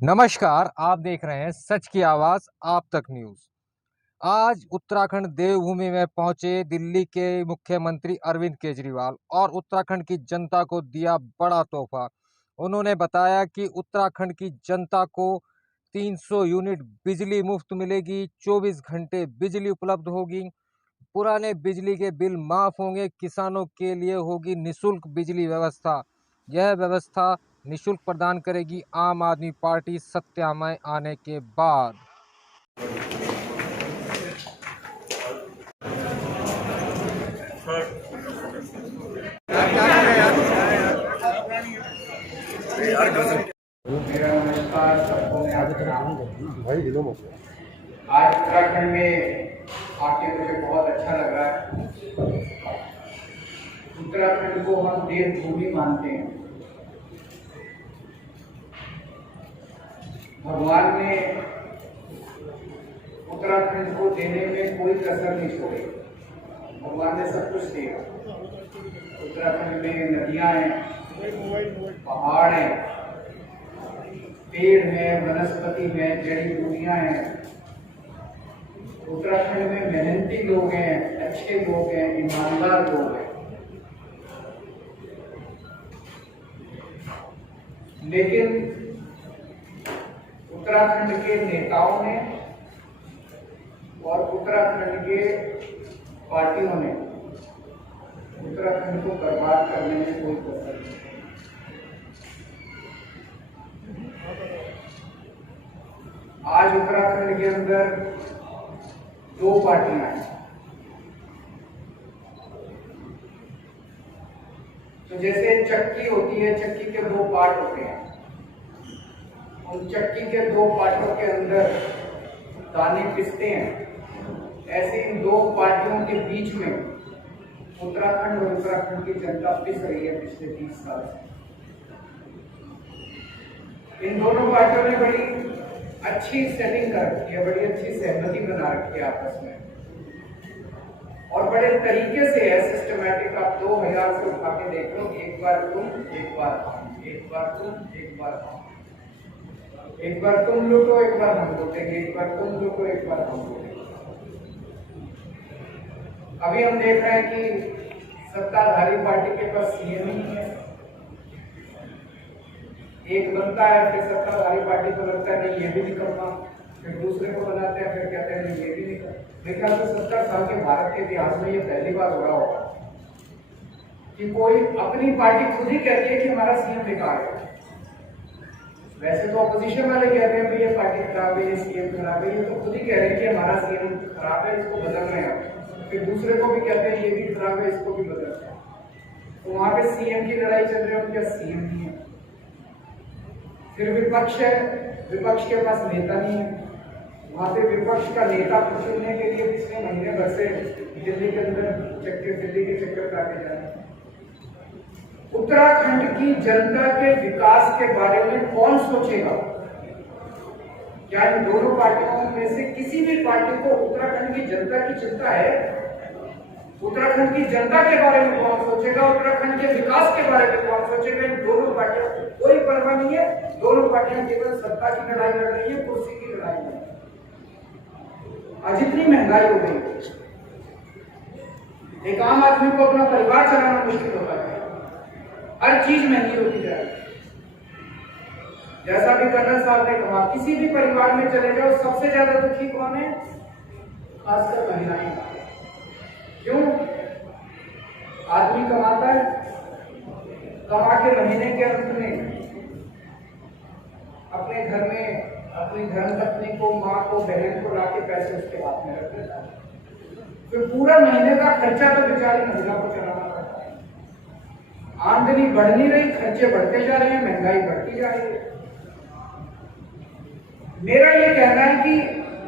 नमस्कार, आप देख रहे हैं सच की आवाज़ आप तक न्यूज़। आज उत्तराखंड देवभूमि में पहुंचे दिल्ली के मुख्यमंत्री अरविंद केजरीवाल और उत्तराखंड की जनता को दिया बड़ा तोहफा। उन्होंने बताया कि उत्तराखंड की जनता को 300 यूनिट बिजली मुफ्त मिलेगी, 24 घंटे बिजली उपलब्ध होगी, पुराने बिजली के बिल माफ़ होंगे, किसानों के लिए होगी निःशुल्क बिजली व्यवस्था। यह व्यवस्था निःशुल्क प्रदान करेगी आम आदमी पार्टी सत्ता में आने के बाद। मेरा नमस्कार सबको। आज उत्तराखंड में आके मुझे बहुत अच्छा लग रहा है। उत्तराखंड को हम देवभूमि मानते हैं। भगवान ने उत्तराखंड को देने में कोई कसर नहीं छोड़ी। भगवान ने सब कुछ दिया। उत्तराखंड में नदियां हैं, पहाड़ हैं, पेड़ है, वनस्पति है, जड़ी बूटियां हैं। उत्तराखंड में मेहनती लोग हैं, अच्छे लोग हैं, ईमानदार लोग हैं। लेकिन उत्तराखंड के नेताओं ने और उत्तराखंड के पार्टियों ने उत्तराखंड को बर्बाद करने में कोई कसर नहीं। आज उत्तराखंड के अंदर दो पार्टियां हैं। तो जैसे चक्की होती है, चक्की के दो पार्ट होते हैं। उन चक्की के दो पार्टों के अंदर दाने पिसते हैं। ऐसे इन दो पार्टियों के बीच में उत्तराखंड और उत्तराखंड की जनता पिस रही है पिछले 30 साल से। इन दोनों पार्टियों ने बड़ी अच्छी सेटिंग कर रखी है, बड़ी अच्छी सहमति बना रखी है आपस में, और बड़े तरीके से है सिस्टमैटिक। आप 2000 से उठा के देख लो, एक बार तुम, एक बार हम, एक बार तुम, एक बार हम, एक बार तुम लूटो, एक बार हम लूटेंगे, एक बार तुम लूटो, एक बार हम लूटेंगे। अभी हम देख रहे हैं कि सत्ताधारी पार्टी के पास सीएम ही नहीं है। एक बनता है, फिर सत्ताधारी पार्टी को लगता है नहीं ये भी नहीं करना, फिर दूसरे को बनाते हैं, फिर कहते हैं नहीं ये भी नहीं करना। मेरे ख्याल से 70 साल के भारत के इतिहास में ये पहली बार हो रहा होगा कि कोई अपनी पार्टी खुद ही कहती है कि हमारा सीएम बेकार है। वैसे तो अपोजिशन वाले कहते हैं भाई ये पार्टी खराब है, ये सीएम खराब है। ये तो खुद ही कह रहे हैं कि हमारा सीएम खराब है, इसको बदल रहे हैं। फिर दूसरे को भी कहते हैं ये भी खराब है, इसको भी बदल रहे हैं। तो वहां पे सीएम की लड़ाई चल रही है, उनका सीएम नहीं है। फिर विपक्ष है, विपक्ष के पास नेता नहीं है। वहां पे विपक्ष का नेता चुनने के लिए पिछले महीने भर से दिल्ली के अंदर दिल्ली के चक्कर काटे जा रहे हैं। उत्तराखंड की जनता के विकास के बारे में कौन सोचेगा? क्या इन दोनों पार्टियों में से किसी भी पार्टी को उत्तराखंड की जनता की चिंता है? उत्तराखंड की जनता के बारे में कौन सोचेगा? उत्तराखंड के विकास के बारे में कौन सोचेगा? इन दोनों पार्टियों को कोई परवाह नहीं है। दोनों पार्टियां केवल सत्ता की लड़ाई लड़ रही है, कुर्सी की लड़ाई लड़ रही है। आज इतनी महंगाई हो गई, एक आम आदमी को अपना परिवार चलाना मुश्किल होता है। हर चीज महंगी होती जा रही है। जैसा भी कर्नल साहब ने कहा, किसी भी परिवार में चले जाओ, सबसे ज्यादा दुखी कौन है? खासकर महिलाएं। क्यों? आदमी कमाता है, कमा के महीने के अंत में अपने घर में अपनी धर्मपत्नी को, माँ को, बहन को लाके पैसे उसके हाथ में रख देता है। फिर पूरा महीने का खर्चा तो बेचारी महिला को चलाना पड़ता है। आमदनी बढ़ नहीं रही, खर्चे बढ़ते जा रहे हैं, महंगाई बढ़ती जा रही है। मेरा ये कहना है कि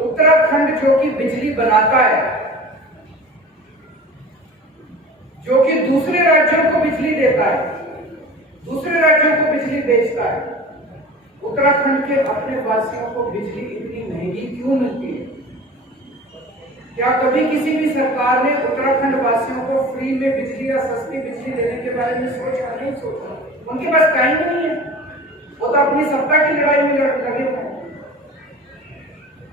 उत्तराखंड जो कि बिजली बनाता है, जो कि दूसरे राज्यों को बिजली देता है, दूसरे राज्यों को बिजली बेचता है, उत्तराखंड के अपने वासियों को बिजली इतनी महंगी क्यों मिलती है? क्या कभी किसी भी सरकार ने उत्तराखंड वासियों को फ्री में बिजली या सस्ती बिजली देने के बारे में सोचा? नहीं सोचा। उनके पास टाइम नहीं है। वो तो अपनी सत्ता की लड़ाई में लगे हुए हैं।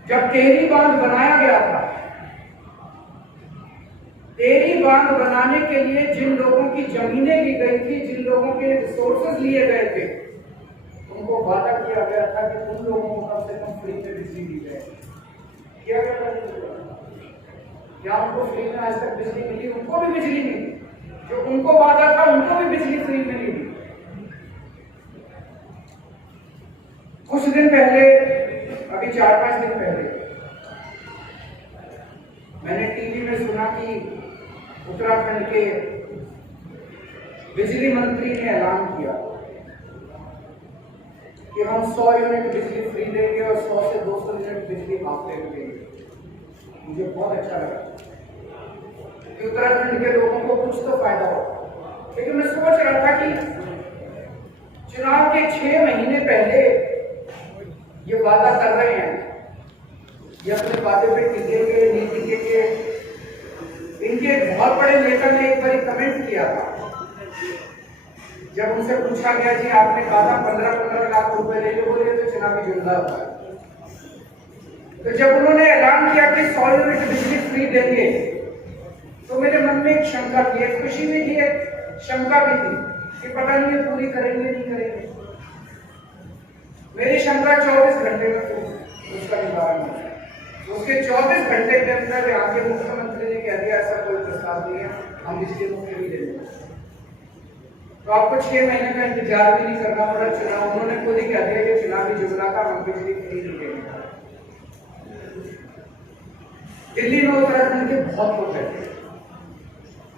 जब टेहरी बांध बनाया गया था, टेहरी बांध बनाने के लिए जिन लोगों की जमीनें ली गई थी, जिन लोगों के रिसोर्सेज लिए गए थे, उनको वादा किया गया था कि उन लोगों को कम से कम फ्री में बिजली दी जाएगी। किया गया था क्या? उनको फ्री में आज तक बिजली मिली? उनको भी बिजली मिली। जो उनको वादा था उनको भी बिजली फ्री में नहीं दी। कुछ दिन पहले, अभी 4-5 दिन पहले, मैंने टीवी में सुना कि उत्तराखंड के बिजली मंत्री ने ऐलान किया कि हम 100 यूनिट बिजली फ्री देंगे और 100 से 200 यूनिट बिजली हफ्ते में देंगे। मुझे बहुत अच्छा लगा कि उत्तराखंड के लोगों को कुछ तो फायदा हो। लेकिन मैं सोच रहा था कि चुनाव के 6 महीने पहले ये वादा कर रहे हैं, ये अपने वादे पे टिकेंगे नहीं टिकेंगे। इनके एक बहुत बड़े नेता ने एक बार कमेंट किया था, जब उनसे पूछा गया जी आपने कहा था 15-15 लाख रुपए ले लो, बोले तो चुनावी जुमला होता है। तो जब उन्होंने ऐलान किया कि 100 यूनिट बिजली फ्री देंगे, तो मेरे मन में एक शंका थी, एक खुशी भी थी, एक शंका भी थी कि पता नहीं ये पूरी करेंगे नहीं करेंगे। मेरी शंका 24 घंटे में उसका निवारण हुआ। उसके 24 घंटे के अंदर यहाँ के मुख्यमंत्री ने कह दिया ऐसा कोई प्रस्ताव नहीं है, हम बिजली मुफ्त नहीं देंगे। तो आपको 6 महीने का इंतजार भी नहीं करना पड़ा। चुनाव उन्होंने खुद ही कह दिया कि चुनावी जुमला का हम बिजली फ्री नहीं देंगे। दिल्ली में उत्तराखंड के बहुत लोग रहते हैं।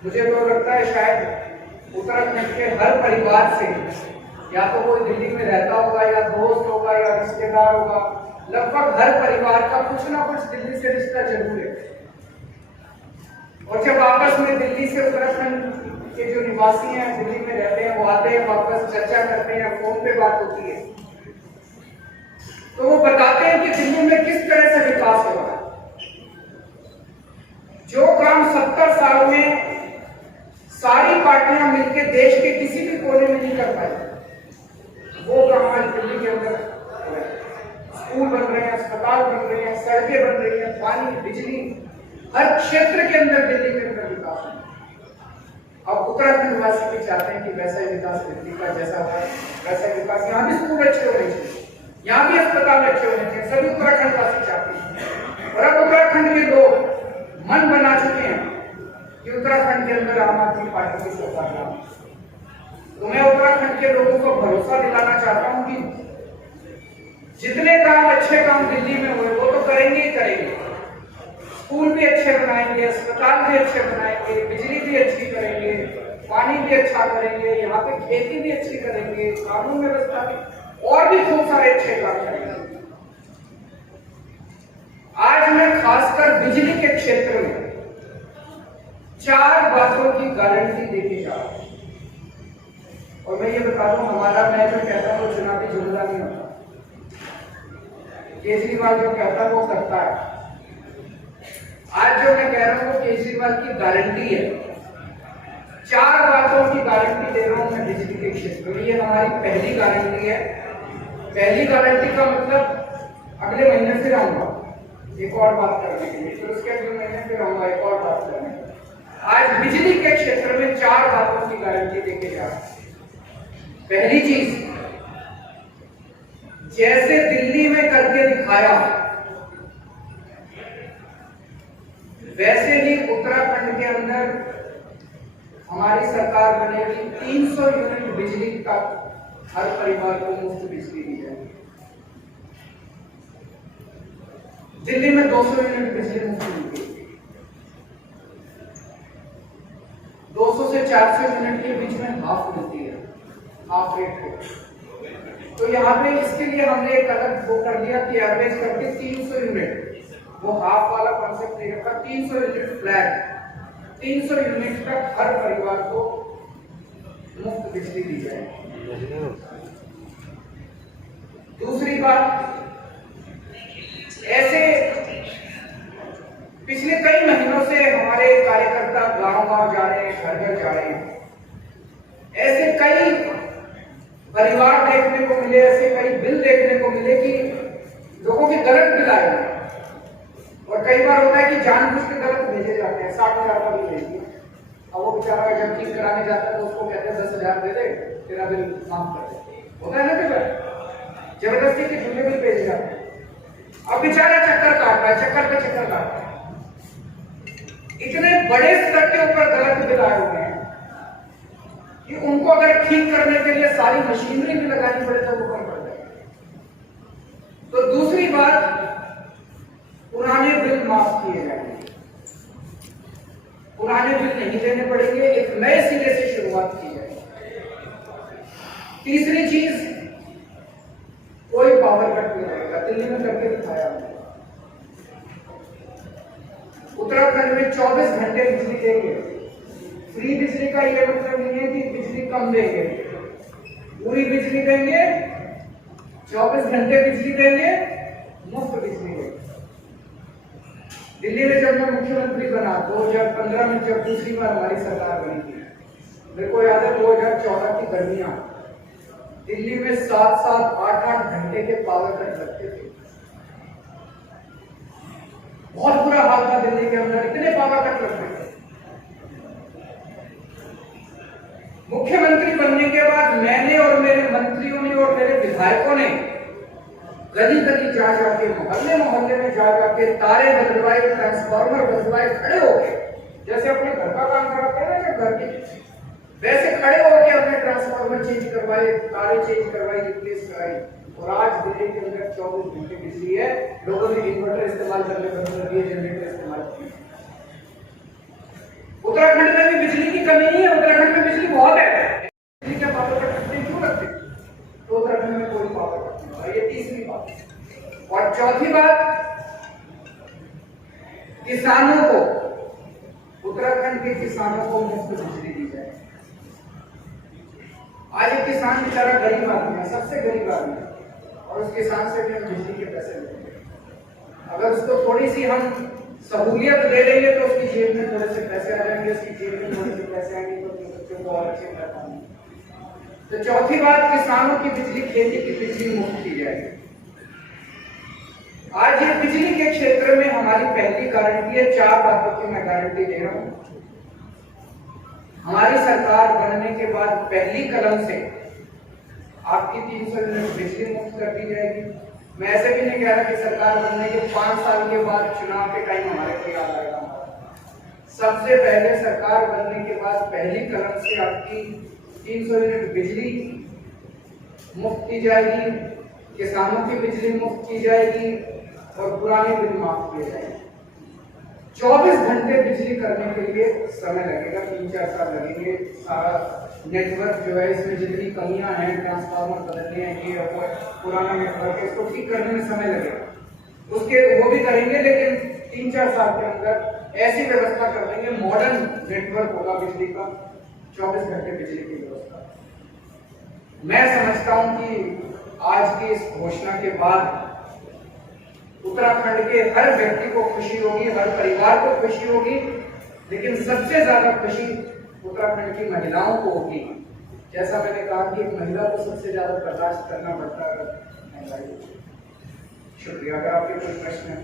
मुझे तो लगता है शायद उत्तराखंड के हर परिवार से या तो कोई दिल्ली में रहता होगा, या दोस्त होगा, या रिश्तेदार होगा। लगभग हर परिवार का कुछ ना कुछ दिल्ली से रिश्ता जरूर है। और जब आपस में दिल्ली से उत्तराखंड के जो निवासी हैं, दिल्ली में रहते हैं, वो आते हैं, वापस चर्चा करते हैं, फोन पे बात होती है, तो वो बताते हैं कि दिल्ली में किस तरह से विकास हो रहा है। जो काम 70 साल में सारी पार्टियां मिलकर देश के किसी भी कोने में नहीं कर पाई, वो काम आज दिल्ली के अंदर हो रहा है। स्कूल बन रहे हैं, अस्पताल बन रहे हैं, सड़कें बन रही हैं, पानी, बिजली, हर क्षेत्र के अंदर दिल्ली के अंदर विकास है। अब उत्तराखंड वासी भी चाहते हैं कि वैसा ही विकास दिल्ली का जैसा है वैसा विकास यहाँ भी स्कूल अच्छे होने चाहिए, यहाँ भी अस्पताल अच्छे होने चाहिए, सभी उत्तराखंड वासी चाहते हैं। और अब उत्तराखंड के लोग मन बना चुके हैं कि उत्तराखंड के अंदर आम आदमी पार्टी की सरकार लाओ। तो मैं उत्तराखंड के लोगों को भरोसा दिलाना चाहता हूं कि जितने काम अच्छे काम दिल्ली में हुए वो तो करेंगे ही करेंगे। स्कूल भी अच्छे बनाएंगे, अस्पताल भी अच्छे बनाएंगे, बिजली भी अच्छी करेंगे, पानी भी अच्छा करेंगे, यहाँ पे खेती भी अच्छी करेंगे, कानून व्यवस्था भी, और भी खूब सारे अच्छे काम करेंगे। आज मैं खासकर बिजली के क्षेत्र में 4 बातों की गारंटी देके जा रहा हूं। और मैं ये बता दूं, हमारा मैं जो कहता हूं वो चुनावी जुमला नहीं होता। केजरीवाल जो कहता है वो करता है। आज जो मैं कह रहा हूं वो केजरीवाल की गारंटी है। 4 बातों की गारंटी दे रहा हूं मैं बिजली के क्षेत्र में। ये हमारी पहली गारंटी है। पहली गारंटी का मतलब अगले महीने फिर आऊंगा एक और बात करने के लिए, फिर उसके अगले महीने फिर आऊंगा एक और बात करने के लिए। आज बिजली के क्षेत्र में 4 बातों की गारंटी देके जा रहा हूं। पहली चीज, जैसे दिल्ली में करके दिखाया वैसे ही उत्तराखंड के अंदर हमारी सरकार बनेगी। 300 यूनिट बिजली तक हर परिवार को मुफ्त बिजली दी जाएगी। दिल्ली में 200 यूनिट बिजली मुफ्त मिलती है, 200 से 400 यूनिट के बीच में हाफ मिलती है, हाफ रेट पे। तो यहाँ पे इसके लिए हमने एक अलग वो कर दिया कि एवरेज करके 300 यूनिट, वो हाफ वाला कॉन्सेप्ट नहीं रखा, 300 यूनिट फ्लैट, 300 यूनिट तक हर परिवार को मुफ्त बिजली दी जाए। दूसरी बात, ऐसे पिछले कई महीनों से हमारे कार्यकर्ता गांव-गांव जा रहे हैं, घर-घर जा रहे हैं। ऐसे कई परिवार देखने को मिले, ऐसे कई बिल देखने को मिले कि लोगों के गलत बिल आए हैं। और कई बार होता है कि जानबूझ के गलत भेजे जाते हैं, 60,000 का बिल भेज दिया। अब वो बेचारा जब ठीक कराने जाता है तो उसको कहते हैं 10,000 दे दे, तेरा बिल माफ कर दे। होता है ना कि जबरदस्ती के झूठे बिल भेजे जाते हैं। अब बेचारा चक्कर काट रहा है, चक्कर पे चक्कर काट रहा है। इतने बड़े स्तर के ऊपर गलत बिल आए हुए हैं कि उनको अगर ठीक करने के लिए सारी मशीनरी भी लगानी पड़े तो वो कम पड़ जाए। तो दूसरी बात, पुराने बिल माफ किए जाएंगे, पुराने बिल नहीं देने पड़ेंगे, एक नए सिरे से शुरुआत की जाएगी। तीसरी चीज, कोई पावर कट नहीं रहेगा। दिल्ली में करके दिखाया हमने। उत्तराखंड में 24 घंटे बिजली देंगे। फ्री बिजली का ये मतलब नहीं है कि बिजली कम देंगे, पूरी बिजली देंगे, 24 घंटे बिजली देंगे, मुफ्त बिजली देंगे। दिल्ली में जब मैं मुख्यमंत्री बना 2015 में, जब दूसरी बार हमारी सरकार बनी थी, मेरे को याद है 2014 की गर्मियां, दिल्ली में 7-7, 8-8 घंटे के पावर कट लगते थे। बहुत बुरा हाल था दिल्ली के अंदर, इतने पावर कट लगते थे। मुख्यमंत्री बनने के बाद मैंने और मेरे मंत्रियों ने और मेरे विधायकों ने गली गली जा जाके, मोहल्ले मोहल्ले में जा जाके तारे बदलवाए, ट्रांसफार्मर बदलवाए, खड़े होके, जैसे अपने घर का काम कराते हैं ना घर के, वैसे खड़े होके अपने ट्रांसफार्मर चेंज करवाए, तारे चेंज करवाई, रिप्लेस कराई। और आज दिल्ली के अंदर 24 घंटे बिजली है। लोगों ने इन्वर्टर इस्तेमाल करने बंद कर दिए, जनरेटर इस्तेमाल किए। उत्तराखंड में भी बिजली की कमी नहीं है, उत्तराखंड में बिजली बहुत है। बिजली का पावर कट करते क्यों रखते? तो उत्तराखंड में कोई पावर कट नहीं होगा। ये तीसरी बात। और चौथी बात, किसानों को, उत्तराखंड के किसानों को मुफ्त बिजली दी जाए। आज एक किसान बेचारा गरीब आदमी है, सबसे गरीब आदमी है, और उस किसान से भी हम बिजली के पैसे लेंगे। अगर उसको थोड़ी सी हम सहूलियत दे देंगे तो उसकी जेब में थोड़े से पैसे आ जाएंगे, उसकी जेब में थोड़े से पैसे आएंगे तो अपने बच्चों को और अच्छे कर पाएंगे। तो चौथी बात, किसानों की बिजली, खेती की बिजली मुफ्त की जाएगी। आज ये बिजली के क्षेत्र में हमारी पहली गारंटी है। 4 बातों की मैं गारंटी दे रहा हूं। हमारी सरकार बनने के बाद पहली कलम से आपकी 300 यूनिट बिजली मुफ्त कर दी जाएगी। मैं ऐसे भी नहीं कह रहा कि सरकार बनने के 5 साल के बाद चुनाव के टाइम हमारे को याद आएगा। सबसे पहले सरकार बनने के बाद पहली कलम से आपकी 300 यूनिट बिजली मुफ्त की जाएगी, किसानों की बिजली मुफ्त की जाएगी और पुराने बिल माफ किए जाएंगे। 24 घंटे बिजली करने के लिए समय लगेगा, 3-4 साल लगेंगे। सारा नेटवर्क जो है, इसमें जितनी कमियां हैं, ट्रांसफार्मर बदलने हैं, ये पुराना नेटवर्क है, इसको ठीक करने में समय लगेगा। उसके वो भी करेंगे, लेकिन 3-4 साल के अंदर ऐसी व्यवस्था कर देंगे, मॉडर्न नेटवर्क होगा बिजली का, 24 घंटे बिजली की व्यवस्था। मैं समझता हूं कि आज की इस घोषणा के बाद उत्तराखंड के हर व्यक्ति को खुशी होगी, हर परिवार को खुशी होगी, लेकिन सबसे ज्यादा खुशी उत्तराखंड की महिलाओं को होगी। जैसा मैंने कहा कि एक महिला को सबसे ज्यादा बर्दाश्त करना पड़ता है। शुक्रिया। अगर आपके कोई प्रश्न है।